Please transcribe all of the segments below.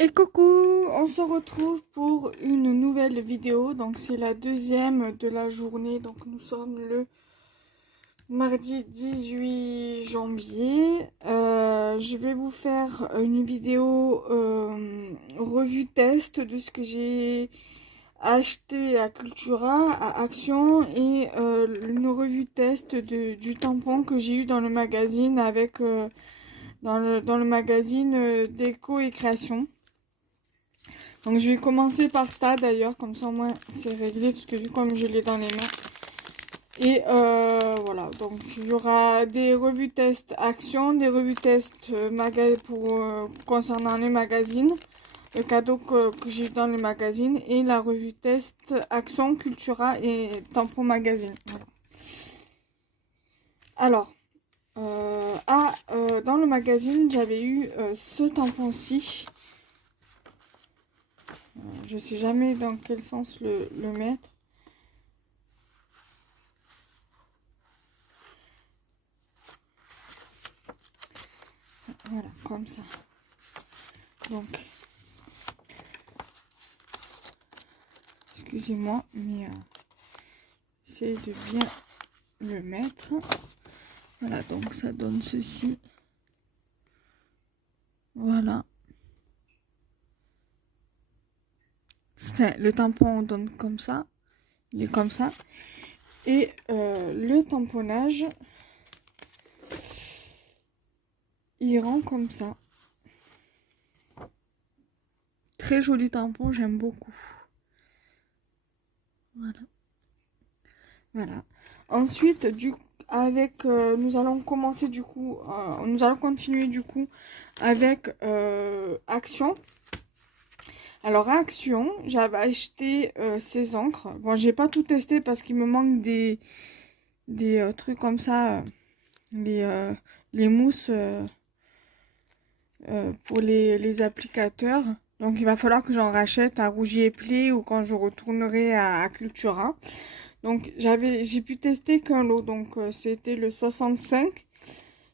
Et coucou, on se retrouve pour une nouvelle vidéo. Donc c'est la deuxième de la journée. Donc nous sommes le mardi 18 janvier. Je vais vous faire une vidéo revue test de ce que j'ai acheté à Cultura, à Action, et une revue test du tampon que j'ai eu dans le magazine avec dans le magazine Déco et Création. Donc je vais commencer par ça d'ailleurs, comme ça au moins c'est réglé, parce que vu comme je l'ai dans les mains. Et voilà, donc il y aura des revues test Action, des revues test concernant les magazines, le cadeau que j'ai dans le magazine, et la revue test Action, Cultura et Tampon Magazine. Voilà. Alors, dans le magazine, j'avais eu ce tampon-ci. Je sais jamais dans quel sens le mettre. Voilà, comme ça. Donc, excusez-moi, mais j'essaie de bien le mettre. Voilà, donc ça donne ceci. Voilà. Enfin, le tampon, on donne comme ça. Il est comme ça. Et le tamponnage, il rend comme ça. Très joli tampon, j'aime beaucoup. Voilà. Voilà. Ensuite, nous allons commencer du coup, nous allons continuer du coup avec Action. Alors à Action, j'avais acheté ces encres. Bon, j'ai pas tout testé parce qu'il me manque des trucs comme ça, les mousses pour les applicateurs. Donc il va falloir que j'en rachète à Rougier et Play ou quand je retournerai à Cultura. Donc j'ai pu tester qu'un lot, donc c'était le 65.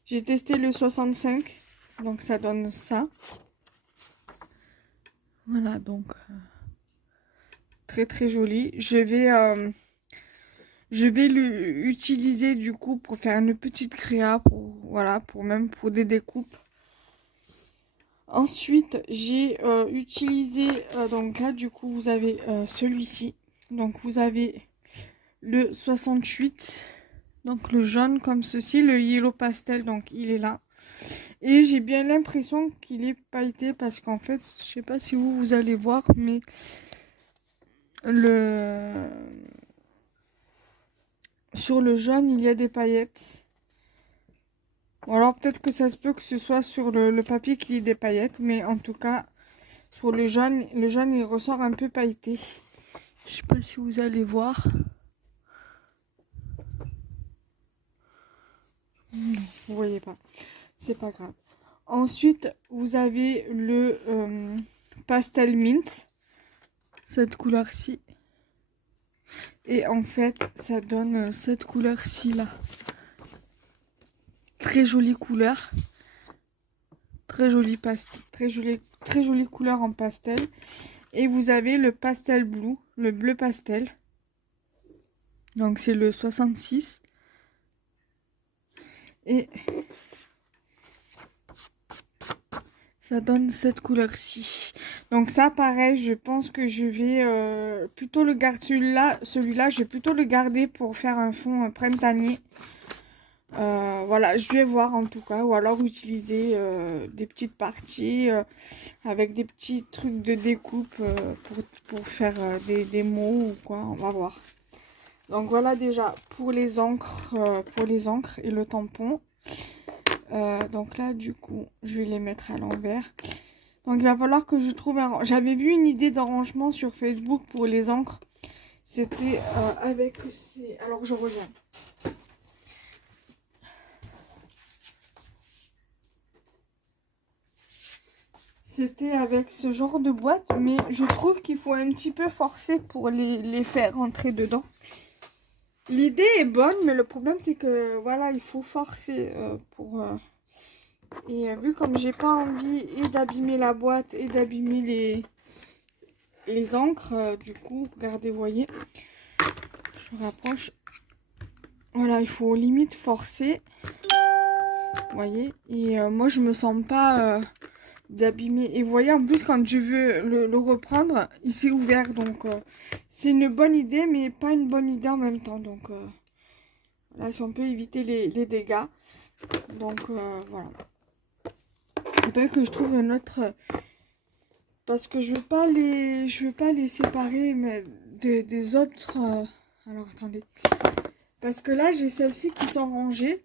J'ai testé le 65, donc ça donne ça. Voilà, donc très très joli. Je vais l'utiliser du coup pour faire une petite créa, pour des découpes. Ensuite, j'ai utilisé, donc là du coup vous avez celui-ci. Donc vous avez le 68, donc le jaune comme ceci, le yellow pastel, donc il est là. Et j'ai bien l'impression qu'il est pailleté parce qu'en fait, je sais pas si vous allez voir, mais sur le jaune, il y a des paillettes. Ou alors peut-être que ça se peut que ce soit sur le papier qu'il y ait des paillettes, mais en tout cas, sur le jaune il ressort un peu pailleté. Je sais pas si vous allez voir. Vous voyez pas, c'est pas grave. Ensuite, vous avez le pastel mint, cette couleur-ci. Et en fait, ça donne cette couleur-ci là. Très jolie couleur. Très jolie couleur en pastel. Et vous avez le pastel blue, le bleu pastel. Donc c'est le 66. Et ça donne cette couleur-ci. Donc ça, pareil, je pense que je vais plutôt le garder. Celui-là, je vais plutôt le garder pour faire un fond printanier. Voilà, je vais voir en tout cas. Ou alors utiliser des petites parties avec des petits trucs de découpe pour faire des mots ou quoi. On va voir. Donc voilà déjà pour les encres et le tampon. Donc là du coup je vais les mettre à l'envers. Donc il va falloir que je trouve un... J'avais vu une idée d'arrangement sur Facebook pour les encres. C'était avec ces... Alors je reviens. C'était avec ce genre de boîte, mais je trouve qu'il faut un petit peu forcer pour les faire rentrer dedans. L'idée est bonne, mais le problème c'est que voilà, il faut forcer pour Et vu comme j'ai pas envie et d'abîmer la boîte et d'abîmer les encres, du coup, regardez, voyez, je rapproche. Voilà, il faut limite forcer. Vous voyez, et moi je me sens pas d'abîmer. Et vous voyez, en plus quand je veux le reprendre, il s'est ouvert. Donc c'est une bonne idée, mais pas une bonne idée en même temps. Donc là, si on peut éviter les dégâts. Donc voilà. Il faudrait que je trouve un autre, parce que je veux pas les séparer mais des autres. Alors attendez, parce que là j'ai celles-ci qui sont rangées.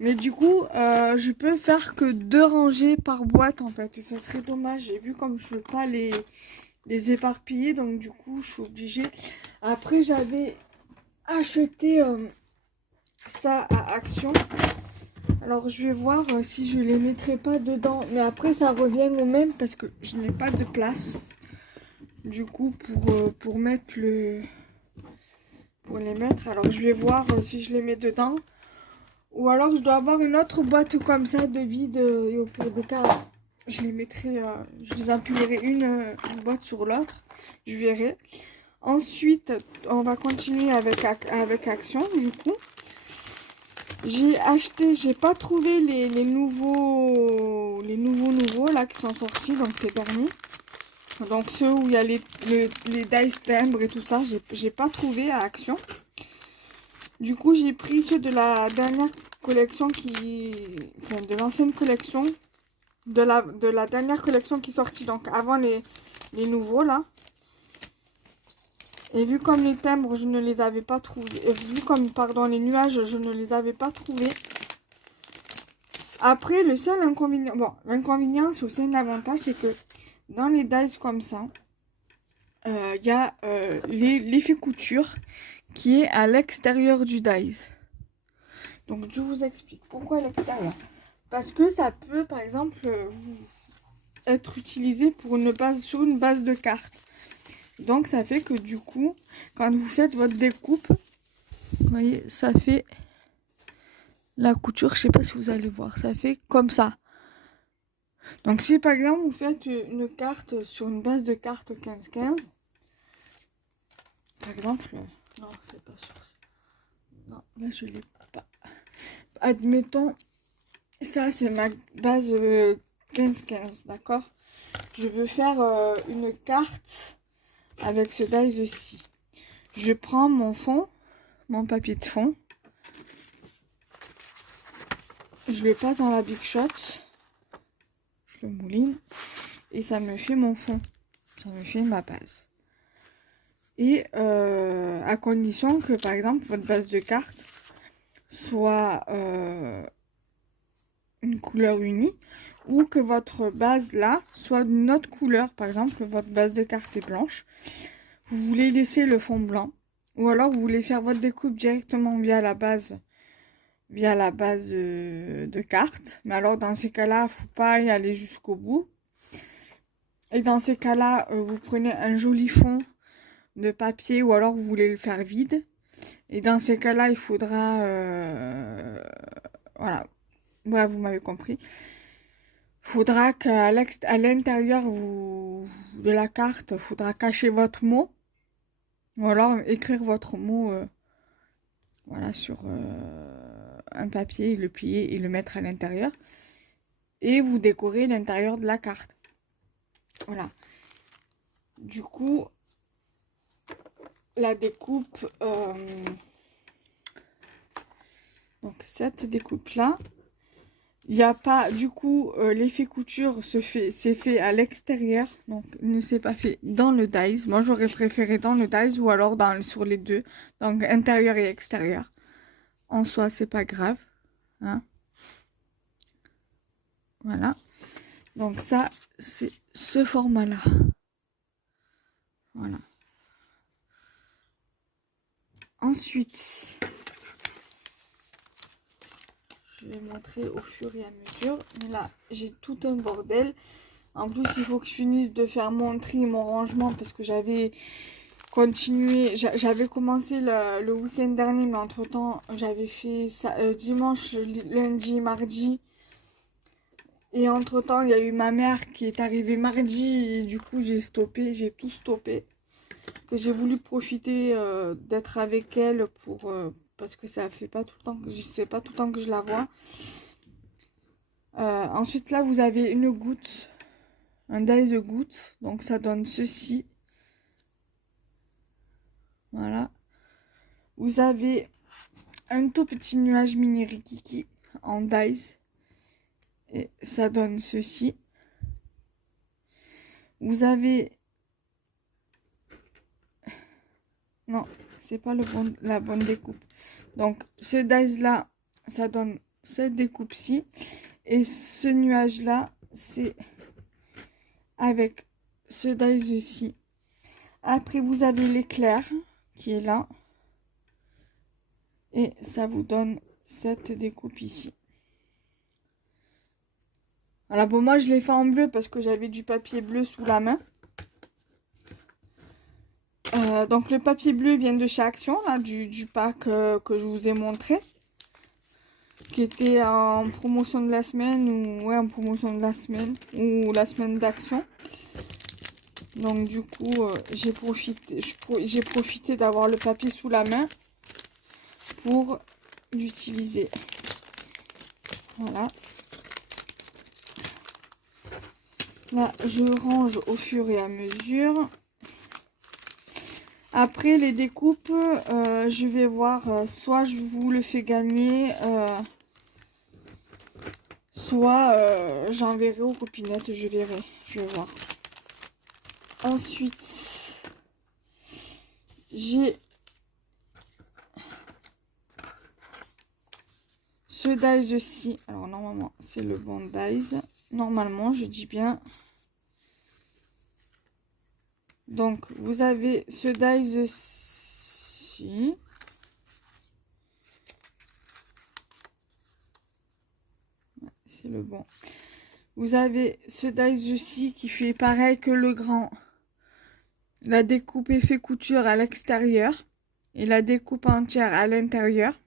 Mais du coup, je peux faire que 2 rangées par boîte en fait. Et ça serait dommage. J'ai vu comme je veux pas les éparpiller. Donc du coup, je suis obligée. Après, j'avais acheté ça à Action. Alors je vais voir si je les mettrai pas dedans. Mais après, ça revient au même parce que je n'ai pas de place. Du coup, pour mettre pour les mettre. Alors je vais voir si je les mets dedans. Ou alors je dois avoir une autre boîte comme ça de vide et au pire des cas je les mettrai, je les empilerai une boîte sur l'autre, je verrai. Ensuite on va continuer avec Action. Du coup j'ai acheté, j'ai pas trouvé les nouveaux là qui sont sortis, donc ces derniers. Donc ceux où il y a les dice timbres et tout ça, j'ai pas trouvé à Action. Du coup, j'ai pris ceux de la dernière collection enfin, de l'ancienne collection, de la dernière collection qui est sortie, donc avant les nouveaux, là. Et vu comme les timbres, je ne les avais pas trouvés, vu comme, pardon, les nuages, je ne les avais pas trouvés. Après, le seul inconvénient, bon, l'inconvénient, c'est aussi un avantage, c'est que dans les dice comme ça, il y a l'effet couture qui est à l'extérieur du dice. Donc je vous explique pourquoi à l'extérieur. Parce que ça peut par exemple être utilisé pour sur une base de cartes. Donc ça fait que du coup, quand vous faites votre découpe, vous voyez, ça fait la couture, je sais pas si vous allez voir, ça fait comme ça. Donc si par exemple vous faites une carte sur une base de cartes 15-15, par exemple, non c'est pas sûr, non là je l'ai pas. Admettons, ça c'est ma base 15-15, d'accord? Je veux faire une carte avec ce dice-ci. Je prends mon fond, mon papier de fond. Je le passe dans la Big Shot. Je le mouline. Et ça me fait mon fond. Ça me fait ma base. Et à condition que, par exemple, votre base de carte soit une couleur unie. Ou que votre base là soit d'une autre couleur. Par exemple, votre base de carte est blanche. Vous voulez laisser le fond blanc. Ou alors vous voulez faire votre découpe directement via la base de cartes. Mais alors dans ces cas-là, il ne faut pas y aller jusqu'au bout. Et dans ces cas-là, vous prenez un joli fond de papier ou alors vous voulez le faire vide. Et dans ces cas-là, il faudra... voilà. Bref, vous m'avez compris. Il faudra qu'à l'intérieur de la carte, il faudra cacher votre mot. Ou alors écrire votre mot voilà, sur un papier, le plier et le mettre à l'intérieur. Et vous décorez l'intérieur de la carte. Voilà. Du coup, la découpe, donc cette découpe-là, il n'y a pas, du coup, l'effet couture c'est fait à l'extérieur, donc ne s'est pas fait dans le dies. Moi, j'aurais préféré dans le dies ou alors sur les deux, donc intérieur et extérieur. En soi, c'est pas grave, hein. Voilà. Donc ça, c'est ce format-là. Voilà. Ensuite, je vais montrer au fur et à mesure. Mais là, j'ai tout un bordel. En plus, il faut que je finisse de faire mon tri, mon rangement, parce que j'avais continué. J'avais commencé le week-end dernier, mais entre-temps, j'avais fait ça dimanche, lundi, mardi. Et entre-temps, il y a eu ma mère qui est arrivée mardi et du coup, j'ai tout stoppé. Que j'ai voulu profiter d'être avec elle pour parce que ça fait pas tout le temps que je sais pas tout le temps que je la vois. Ensuite, là, vous avez une goutte, un dice goutte, donc ça donne ceci. Voilà. Vous avez un tout petit nuage mini rikiki en dice. Et ça donne ceci. Vous avez... Non, c'est pas la bonne découpe. Donc, ce dice-là, ça donne cette découpe-ci. Et ce nuage-là, c'est avec ce dice-ci. Après, vous avez l'éclair qui est là. Et ça vous donne cette découpe ici. Alors bon, moi je l'ai fait en bleu parce que j'avais du papier bleu sous la main. Donc le papier bleu vient de chez Action, là, du pack que je vous ai montré. Qui était en promotion de la semaine, ou ouais, en promotion de la semaine, ou la semaine d'Action. Donc du coup, j'ai profité d'avoir le papier sous la main pour l'utiliser. Voilà. Là, je range au fur et à mesure. Après, les découpes, je vais voir, soit je vous le fais gagner, soit j'enverrai aux copinettes, je verrai, je vais voir. Ensuite, j'ai ce dice-ci. Alors, normalement, c'est le bon dice. Normalement, je dis bien... Donc, vous avez ce dice-ci. C'est le bon. Vous avez ce dice-ci qui fait pareil que le grand. La découpe effet couture à l'extérieur. Et la découpe entière à l'intérieur.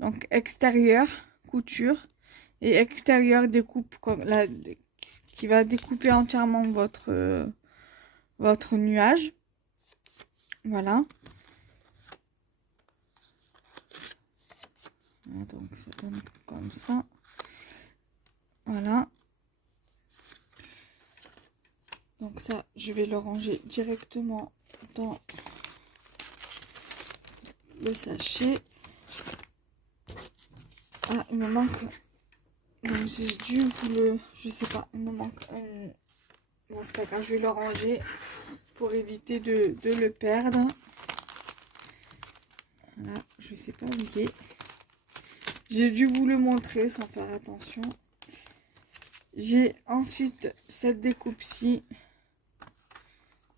Donc, extérieur, couture. Et extérieur, découpe comme la, qui va découper entièrement votre nuage. Voilà. Donc ça donne comme ça. Voilà. Donc ça, je vais le ranger directement dans le sachet. Ah, il me manque... Donc j'ai dû vous le... Je sais pas, il me manque un... Bon, c'est pas grave, je vais le ranger pour éviter de le perdre. Voilà, je sais pas où il est. J'ai dû vous le montrer sans faire attention. J'ai ensuite cette découpe-ci.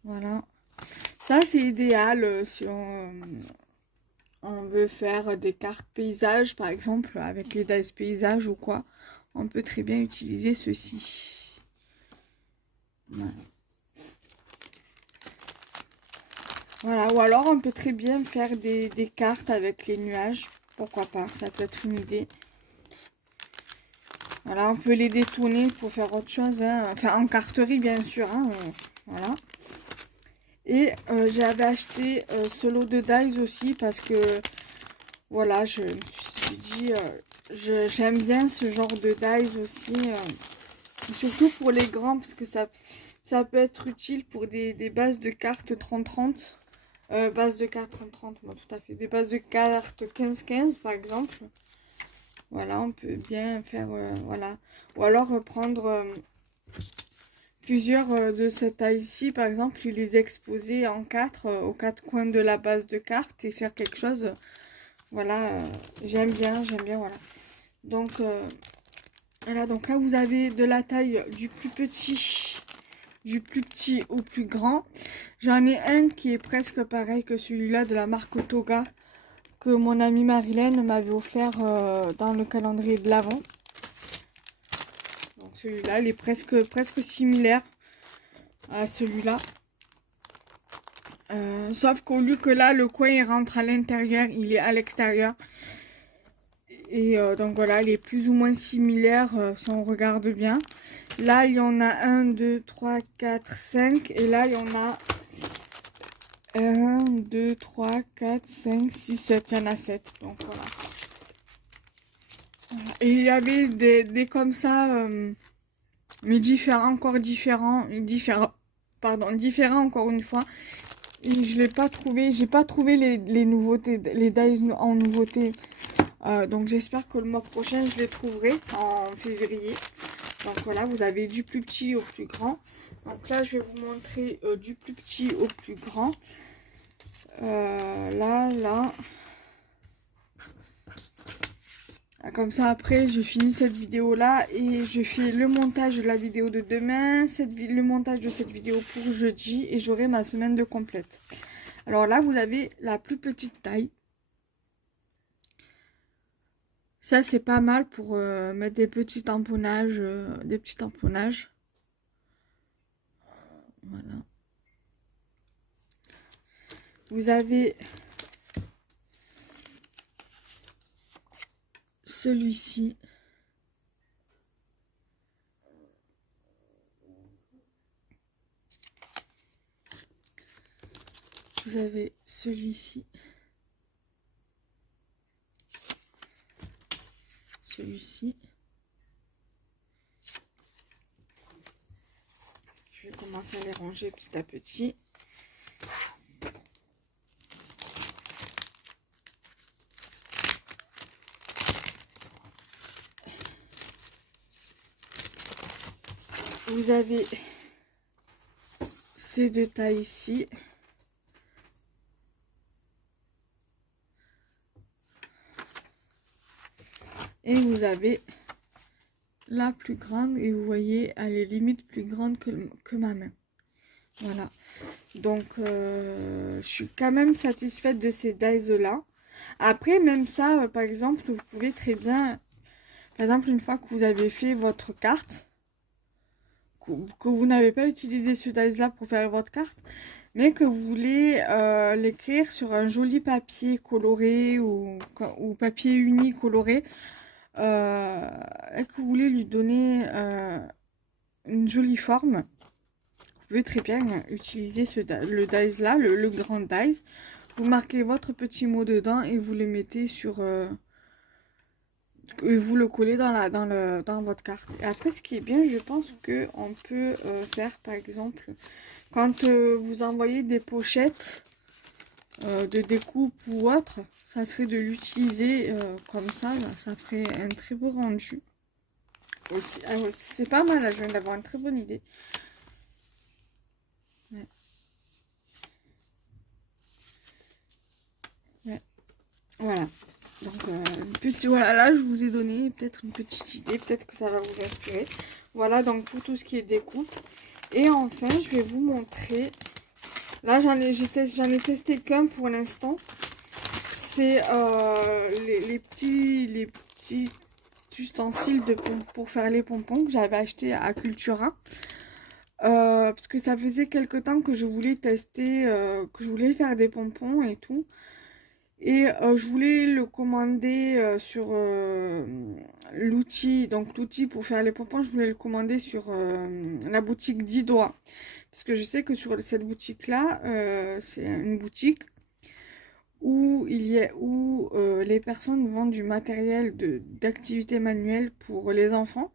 Voilà. Ça, c'est idéal si on veut faire des cartes paysages, par exemple, avec les dice paysages ou quoi. On peut très bien utiliser ceci. Voilà. Voilà, ou alors on peut très bien faire des cartes avec les nuages. Pourquoi pas, ça peut être une idée. Voilà, on peut les détourner pour faire autre chose. Hein. Enfin, en carterie, bien sûr. Hein. Voilà. Et j'avais acheté ce lot de dice aussi parce que, voilà, je me suis dit, j'aime bien ce genre de dice aussi. Surtout pour les grands, parce que ça peut être utile pour des bases de cartes 30-30. Bases de cartes 30-30, moi tout à fait. Des bases de cartes 15-15 par exemple. Voilà, on peut bien faire, voilà. Ou alors prendre plusieurs de cette taille-ci, par exemple, et les exposer en 4 aux 4 coins de la base de carte et faire quelque chose. Voilà, j'aime bien, voilà. Donc, voilà, donc là, vous avez de la taille du plus petit au plus grand. J'en ai un qui est presque pareil que celui-là de la marque Toga que mon amie Marilène m'avait offert dans le calendrier de l'Avent. Donc celui-là, il est presque similaire à celui-là. Sauf qu'au lieu que là, le coin il rentre à l'intérieur, il est à l'extérieur. Et donc voilà, elle est plus ou moins similaire si on regarde bien. Là, il y en a 1, 2, 3, 4, 5. Et là, il y en a 1, 2, 3, 4, 5, 6, 7. Il y en a 7. Donc voilà. Et il y avait des comme ça, mais différents, encore différents, différents encore une fois. Et je l'ai pas trouvé, j'ai pas trouvé les nouveautés, les dies en nouveauté. Donc j'espère que le mois prochain je les trouverai en février. Donc voilà, vous avez du plus petit au plus grand. Donc là je vais vous montrer du plus petit au plus grand. Là. Comme ça après je finis cette vidéo là et je fais le montage de la vidéo de demain, le montage de cette vidéo pour jeudi et j'aurai ma semaine de complète. Alors là vous avez la plus petite taille. Ça c'est pas mal pour mettre des petits tamponnages, Voilà. Vous avez celui-ci. Vous avez celui-ci. Celui-ci. Je vais commencer à les ranger petit à petit. Vous avez ces deux tailles ici. Et vous avez la plus grande. Et vous voyez, elle est limite plus grande que ma main. Voilà. Donc, je suis quand même satisfaite de ces dies là. Après, même ça, par exemple, vous pouvez très bien... Par exemple, une fois que vous avez fait votre carte, que vous n'avez pas utilisé ce dies là pour faire votre carte, mais que vous voulez l'écrire sur un joli papier coloré ou papier uni coloré, et que vous voulez lui donner une jolie forme, vous pouvez très bien utiliser le dies là, le grand dies. Vous marquez votre petit mot dedans et vous le mettez sur... et vous le collez dans votre carte. Et après, ce qui est bien, je pense qu'on peut faire, par exemple, quand vous envoyez des pochettes de découpe ou autre, ça serait de l'utiliser comme ça. Là, ça ferait un très beau rendu. Aussi, c'est pas mal, là, je viens d'avoir une très bonne idée. Ouais. Ouais. Voilà. Donc, voilà, là, je vous ai donné peut-être une petite idée. Peut-être que ça va vous inspirer. Voilà, donc pour tout ce qui est découpe. Et enfin, je vais vous montrer. Là, j'en ai testé qu'un pour l'instant. C'est les petits ustensiles pour faire les pompons que j'avais acheté à Cultura. Parce que ça faisait quelque temps que je voulais tester, que je voulais faire des pompons et tout. Et je voulais le commander sur l'outil. Donc l'outil pour faire les pompons, je voulais le commander sur la boutique 10 doigts. Parce que je sais que sur cette boutique-là, c'est une boutique où les personnes vendent du matériel d'activité manuelle pour les enfants.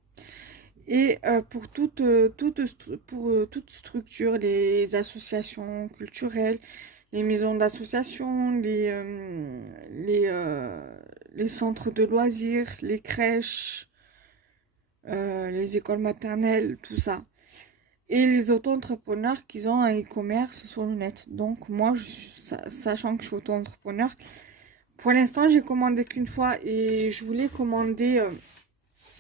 Et pour toute structure, les associations culturelles, les maisons d'association, les centres de loisirs, les crèches, les écoles maternelles, tout ça. Et les auto-entrepreneurs qui ont un e-commerce sur le net. Donc moi, sachant que je suis auto-entrepreneur, pour l'instant, j'ai commandé qu'une fois et je voulais commander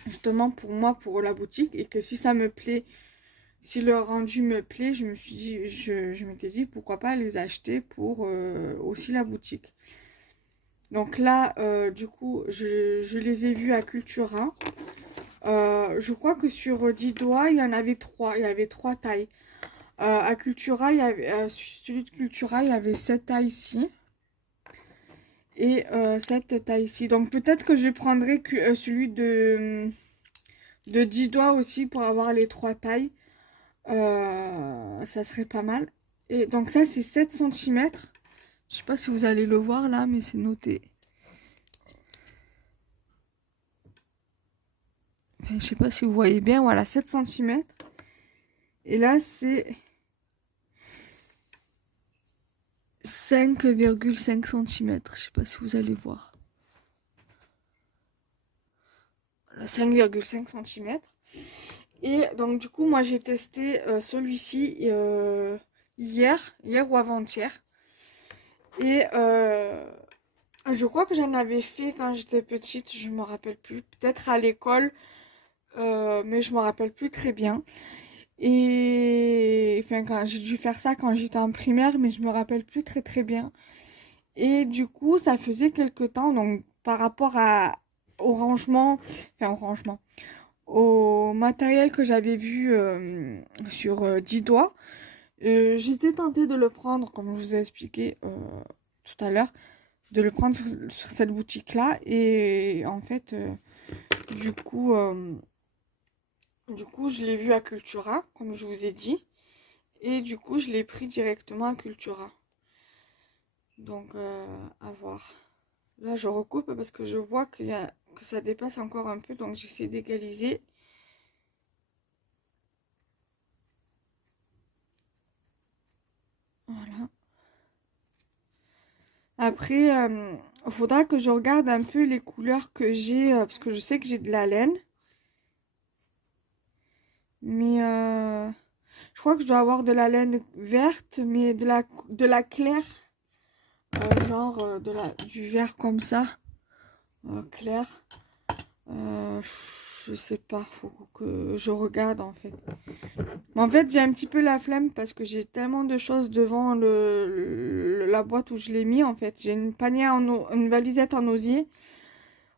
justement pour moi, pour la boutique. Et que si ça me plaît, si le rendu me plaît, je m'étais dit pourquoi pas les acheter pour aussi la boutique. Donc là, du coup, je les ai vus à Cultura. Je crois que sur 10 doigts, il y en avait 3. Il y avait 3 tailles. À Cultura, celui de Cultura, il y avait 7 tailles ici. et cette taille-ci. Donc peut-être que je prendrai celui de 10 doigts aussi pour avoir les 3 tailles. Ça serait pas mal. Et donc ça c'est 7 cm. Je sais pas si vous allez le voir là, mais c'est noté. Enfin, je sais pas si vous voyez bien, voilà, 7 cm. Et là c'est 5,5 cm. Je sais pas si vous allez voir. Voilà, 5,5 cm. Et donc du coup moi j'ai testé celui-ci hier ou avant-hier. Et je crois que j'en avais fait quand j'étais petite, je me rappelle plus, peut-être à l'école, mais je me rappelle plus très bien. Et enfin quand j'ai dû faire ça quand j'étais en primaire, mais je me rappelle plus très bien. Et du coup ça faisait quelque temps, donc par rapport au rangement, au matériel que j'avais vu sur 10 doigts, j'étais tentée de le prendre, comme je vous ai expliqué tout à l'heure, de le prendre sur cette boutique-là. Et en fait, du coup, je l'ai vu à Cultura, comme je vous ai dit. Et du coup, je l'ai pris directement à Cultura. Donc, à voir. Là, je recoupe parce que je vois que ça dépasse encore un peu. Donc, j'essaie d'égaliser. Voilà. Après, il faudra que je regarde un peu les couleurs que j'ai. Parce que je sais que j'ai de la laine. Mais je crois que je dois avoir de la laine verte, mais de la claire. Genre du vert comme ça. Clair. Je sais pas, faut que je regarde en fait. Mais en fait, j'ai un petit peu la flemme parce que j'ai tellement de choses devant la boîte où je l'ai mis en fait. J'ai une valisette en osier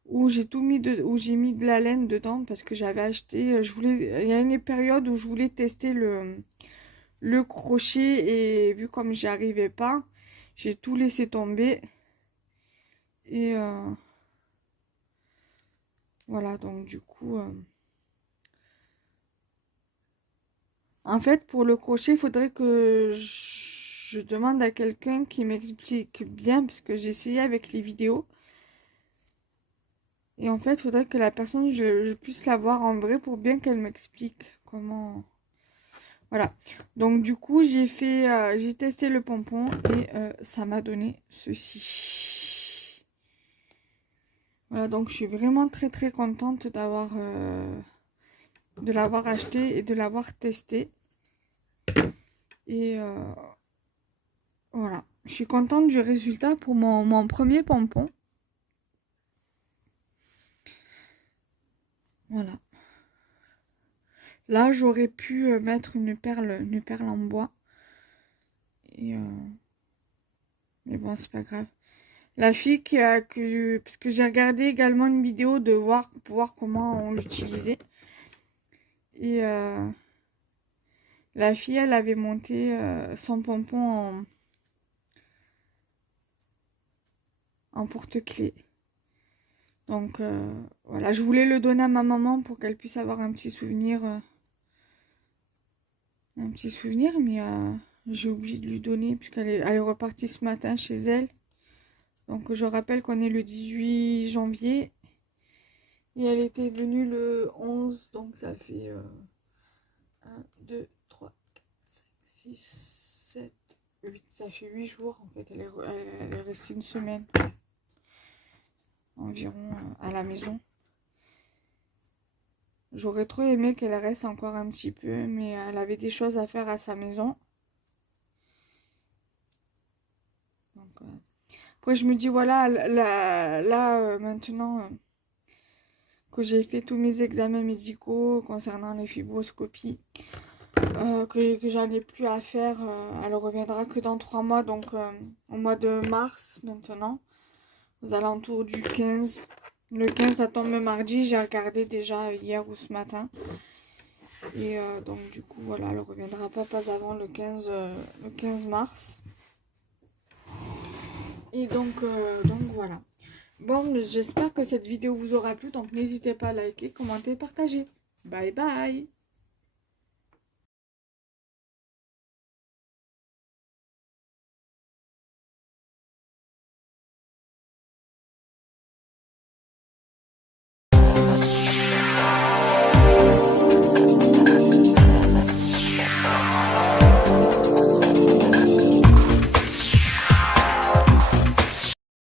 où j'ai tout mis où j'ai mis de la laine dedans parce que j'avais acheté. Il y a une période où je voulais tester le crochet et vu comme j'y arrivais pas, j'ai tout laissé tomber. Et voilà, donc du coup, en fait, pour le crochet, il faudrait que je demande à quelqu'un qui m'explique bien, parce que j'ai essayé avec les vidéos. Et en fait, il faudrait que la personne, je puisse la voir en vrai pour bien qu'elle m'explique comment... Voilà. Donc du coup, j'ai testé le pompon et ça m'a donné ceci. Voilà, donc je suis vraiment très contente de l'avoir acheté et de l'avoir testé. Et voilà, je suis contente du résultat pour mon premier pompon. Voilà. Là, j'aurais pu mettre une perle en bois. Et mais bon, c'est pas grave. La fille parce que j'ai regardé également une vidéo pour voir comment on l'utilisait. Et la fille, elle avait monté son pompon en porte-clés. Donc voilà, je voulais le donner à ma maman pour qu'elle puisse avoir un petit souvenir. Mais j'ai oublié de lui donner puisqu'elle elle est repartie ce matin chez elle. Donc je rappelle qu'on est le 18 janvier. Et elle était venue le 11, donc ça fait 1, 2, 3, 4, 5, 6, 7, 8. Ça fait 8 jours en fait. Elle est restée une semaine environ à la maison. J'aurais trop aimé qu'elle reste encore un petit peu, mais elle avait des choses à faire à sa maison. Donc, après, je me dis, voilà, là maintenant que j'ai fait tous mes examens médicaux concernant les fibroscopies, que j'en ai plus à faire, elle reviendra que dans 3 mois, donc au mois de mars maintenant, aux alentours du 15. Le 15, ça tombe le mardi, j'ai regardé déjà hier ou ce matin. Et donc du coup, voilà, elle reviendra pas avant le 15 mars. Et donc voilà. Bon, j'espère que cette vidéo vous aura plu. Donc n'hésitez pas à liker, commenter, partager. Bye bye.